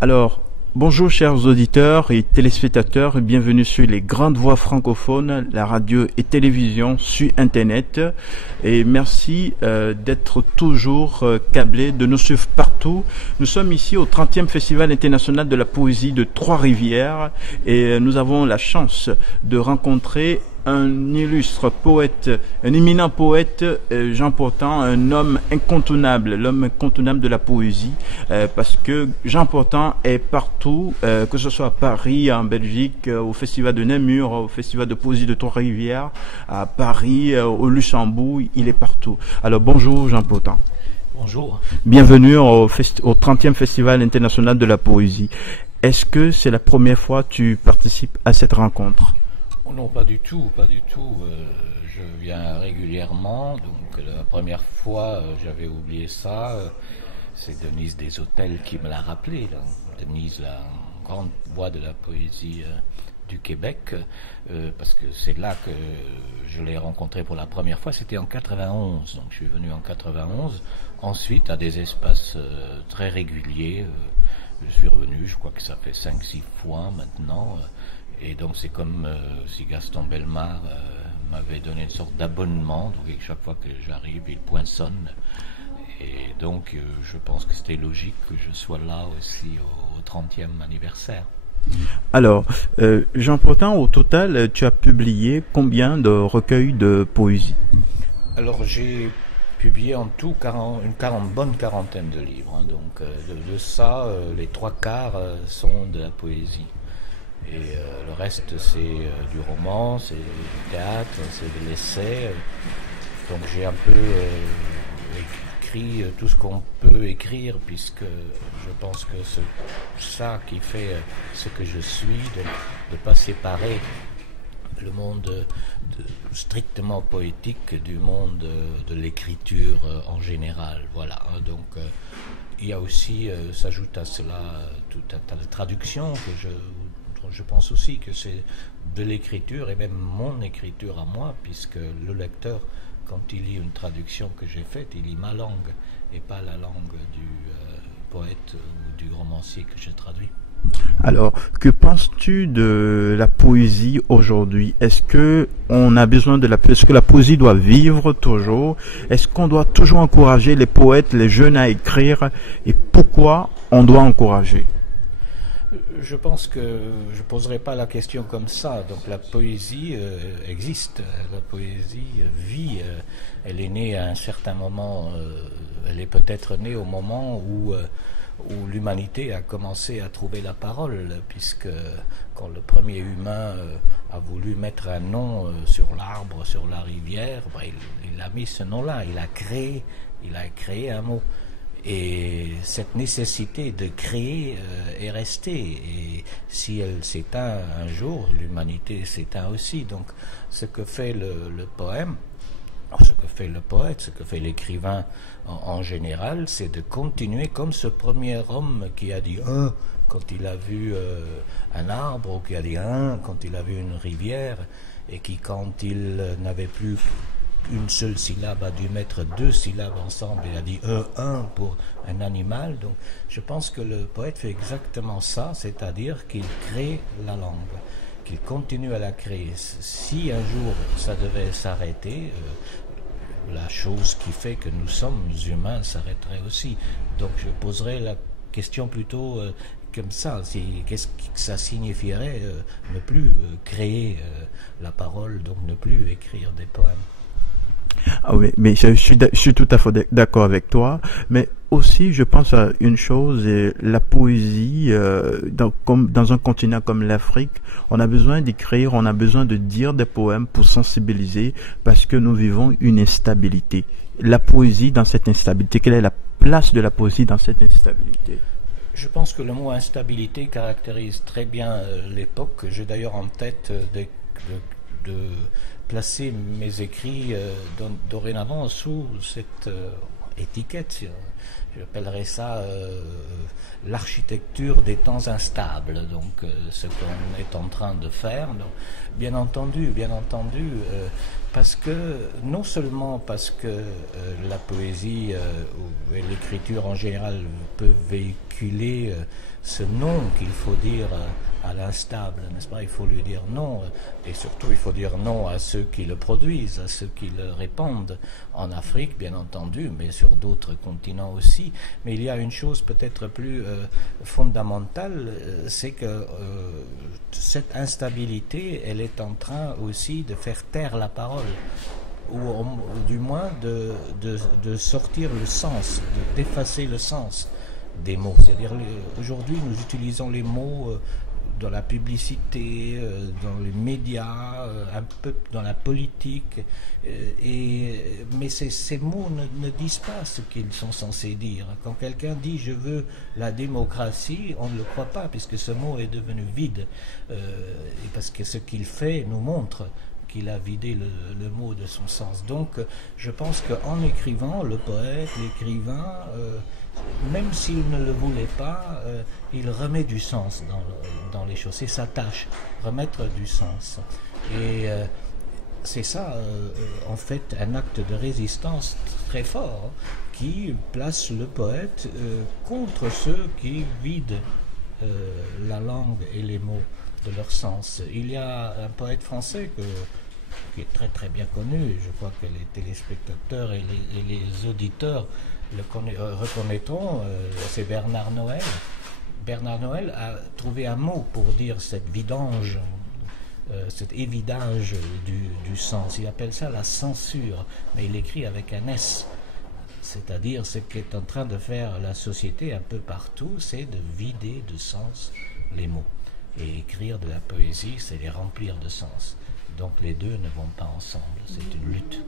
Alors, bonjour chers auditeurs et téléspectateurs, et bienvenue sur les grandes voix francophones, la radio et télévision sur Internet. Et merci d'être toujours câblés, de nous suivre partout. Nous sommes ici au 30e Festival international de la poésie de Trois-Rivières et nous avons la chance de rencontrer un illustre poète, un éminent poète, Jean Portant, un homme incontournable, l'homme incontournable de la poésie, parce que Jean Portant est partout, que ce soit à Paris, en Belgique, au Festival de Namur, au Festival de poésie de Trois-Rivières, à Paris, au Luxembourg, il est partout. Alors bonjour Jean Portant. Bonjour. Bienvenue au 30e Festival international de la poésie. Est-ce que c'est la première fois que tu participes à cette rencontre ? Non, pas du tout, pas du tout. Je viens régulièrement, donc la première fois, j'avais oublié ça. C'est Denise des Hôtels qui me l'a rappelé. Là. Denise, la grande voix de la poésie du Québec, parce que c'est là que je l'ai rencontré pour la première fois. C'était en 91, donc je suis venu en 91. Ensuite, à des espaces très réguliers, je suis revenu, je crois que ça fait 5-6 fois maintenant. Et donc c'est comme si Gaston Bellemare m'avait donné une sorte d'abonnement, donc chaque fois que j'arrive, il poinçonne. Et donc je pense que c'était logique que je sois là aussi au 30e anniversaire. Alors, Jean Portant, au total, tu as publié combien de recueils de poésie ? Alors j'ai publié en tout une bonne quarantaine de livres, hein, donc de ça, les 3/4 sont de la poésie. Et le reste, c'est du roman, c'est du théâtre, c'est de l'essai. Donc j'ai un peu écrit tout ce qu'on peut écrire, puisque je pense que c'est ça qui fait ce que je suis, de ne pas séparer le monde strictement poétique du monde de l'écriture en général. Voilà. Donc il y a aussi, s'ajoute à cela tout un tas de traductions que je pense aussi que c'est de l'écriture et même mon écriture à moi, puisque le lecteur, quand il lit une traduction que j'ai faite, il lit ma langue et pas la langue du poète ou du romancier que j'ai traduit. Alors, que penses-tu de la poésie aujourd'hui ? Est-ce que on a besoin de est-ce que la poésie doit vivre toujours ? Est-ce qu'on doit toujours encourager les poètes, les jeunes à écrire ? Et pourquoi on doit encourager ? Je pense que je poserai pas la question comme ça. Donc la poésie existe, la poésie vit. Elle est née à un certain moment. Elle est peut-être née au moment où l'humanité a commencé à trouver la parole, puisque quand le premier humain a voulu mettre un nom sur l'arbre, sur la rivière, il a mis ce nom-là. Il a créé un mot. Et cette nécessité de créer est restée. Et si elle s'éteint un jour, l'humanité s'éteint aussi. Donc ce que fait le poème, ce que fait le poète, ce que fait l'écrivain en général, c'est de continuer comme ce premier homme qui a dit un quand il a vu un arbre, ou qui a dit un quand il a vu une rivière, et qui quand il n'avait plus une seule syllabe a dû mettre 2 syllabes ensemble, il a dit un pour un animal. Donc je pense que le poète fait exactement ça, c'est-à-dire qu'il crée la langue, qu'il continue à la créer. Si un jour ça devait s'arrêter, la chose qui fait que nous sommes humains s'arrêterait aussi. Donc je poserais la question plutôt comme ça, qu'est-ce que ça signifierait ne plus créer la parole, donc ne plus écrire des poèmes. Ah oui, mais je suis tout à fait d'accord avec toi, mais aussi je pense à une chose, la poésie, dans un continent comme l'Afrique, on a besoin d'écrire, on a besoin de dire des poèmes pour sensibiliser, parce que nous vivons une instabilité. La poésie dans cette instabilité, quelle est la place de la poésie dans cette instabilité ? Je pense que le mot instabilité caractérise très bien l'époque. J'ai d'ailleurs en tête de placer mes écrits dorénavant sous cette étiquette. J'appellerais ça l'architecture des temps instables, donc ce qu'on est en train de faire. Donc, bien entendu, parce que, non seulement parce que la poésie et l'écriture en général peuvent véhiculer ce nom qu'il faut dire à l'instable, n'est-ce pas? Il faut lui dire non, et surtout il faut dire non à ceux qui le produisent, à ceux qui le répandent, en Afrique bien entendu, mais sur d'autres continents aussi. Mais il y a une chose peut-être plus fondamentale, c'est que cette instabilité, elle est en train aussi de faire taire la parole, ou du moins de sortir le sens, d'effacer le sens des mots. C'est-à-dire aujourd'hui nous utilisons les mots dans la publicité, dans les médias, un peu dans la politique, mais ces mots ne disent pas ce qu'ils sont censés dire. Quand quelqu'un dit « je veux la démocratie », on ne le croit pas, puisque ce mot est devenu vide, et parce que ce qu'il fait nous montre qu'il a vidé le mot de son sens. Donc je pense qu'en écrivant, le poète, l'écrivain, même s'il ne le voulait pas, il remet du sens dans les choses. C'est sa tâche, remettre du sens. Et c'est ça, en fait, un acte de résistance très fort, qui place le poète contre ceux qui vident la langue et les mots de leur sens. Il y a un poète français qui est très très bien connu, je crois que les téléspectateurs et les auditeurs le reconnaîtront, c'est Bernard Noël. Bernard Noël a trouvé un mot pour dire cette vidange, cet évidage du sens. Il appelle ça la censure, mais il écrit avec un S. C'est-à-dire ce qu'est en train de faire la société un peu partout, c'est de vider de sens les mots. Et écrire de la poésie, c'est les remplir de sens. Donc les deux ne vont pas ensemble, c'est une lutte.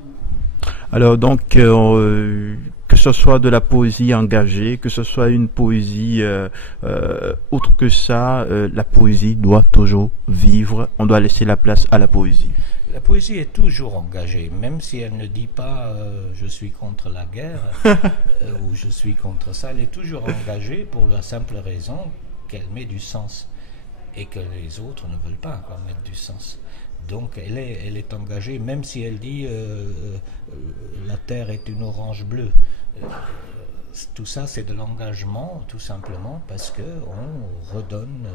Alors donc, que ce soit de la poésie engagée, que ce soit une poésie autre que ça, la poésie doit toujours vivre, on doit laisser la place à la poésie. La poésie est toujours engagée, même si elle ne dit pas je suis contre la guerre ou je suis contre ça, elle est toujours engagée pour la simple raison qu'elle met du sens et que les autres ne veulent pas encore mettre du sens. Donc elle est engagée, même si elle dit la terre est une orange bleue. Tout ça c'est de l'engagement, tout simplement parce que on redonne,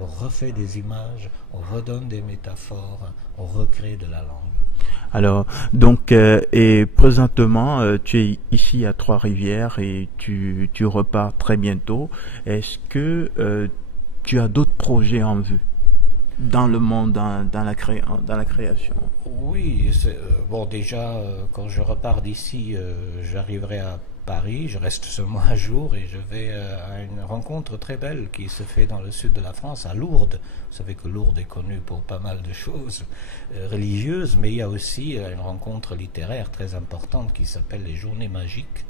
on refait des images, on redonne des métaphores, on recrée de la langue. Alors, donc, et présentement, tu es ici à Trois-Rivières et tu repars très bientôt. Est-ce que tu as d'autres projets en vue dans le monde, dans la création? Oui, bon, déjà, quand je repars d'ici, j'arriverai à Paris, je reste seulement un jour et je vais à une rencontre très belle qui se fait dans le sud de la France, à Lourdes. Vous savez que Lourdes est connue pour pas mal de choses religieuses, mais il y a aussi une rencontre littéraire très importante qui s'appelle les Journées Magiques.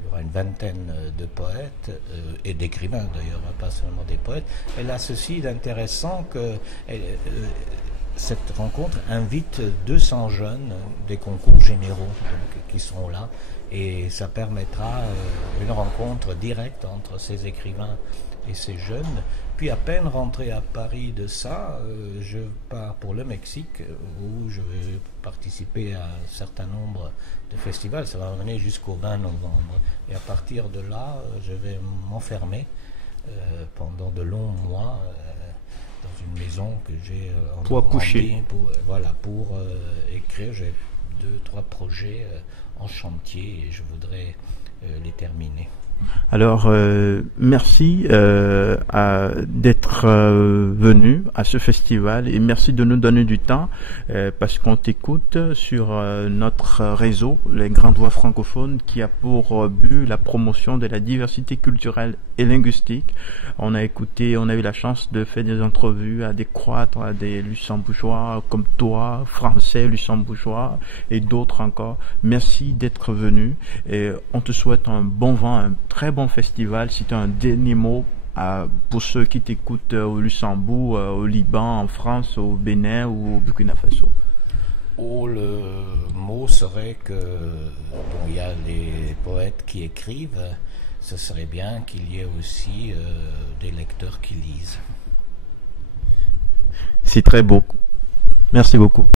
Il y aura une vingtaine de poètes et d'écrivains d'ailleurs, pas seulement des poètes. Elle a ceci d'intéressant que cette rencontre invite 200 jeunes des concours généraux donc, qui seront là, et ça permettra une rencontre directe entre ces écrivains et ces jeunes. Puis à peine rentré à Paris de ça, je pars pour le Mexique où je vais participer à un certain nombre de festivals. Ça va mener jusqu'au 20 novembre. Et à partir de là, je vais m'enfermer pendant de longs mois dans une maison que j'ai en Normandie pour écrire. J'ai 2-3 projets en chantier et je voudrais les terminer. Alors, merci d'être venu à ce festival et merci de nous donner du temps parce qu'on t'écoute sur notre réseau, les Grandes Voix francophones, qui a pour but la promotion de la diversité culturelle et linguistique. On a eu la chance de faire des entrevues à des Croates, à des Luxembourgeois comme toi, Français, Luxembourgeois et d'autres encore. Merci d'être venu et on te souhaite un bon vent, un très bon festival. Si tu as un dernier mot pour ceux qui t'écoutent au Luxembourg, au Liban, en France, au Bénin ou au Burkina Faso. Le mot serait que il y a les poètes qui écrivent, ce serait bien qu'il y ait aussi des lecteurs qui lisent. C'est très beau. Merci beaucoup.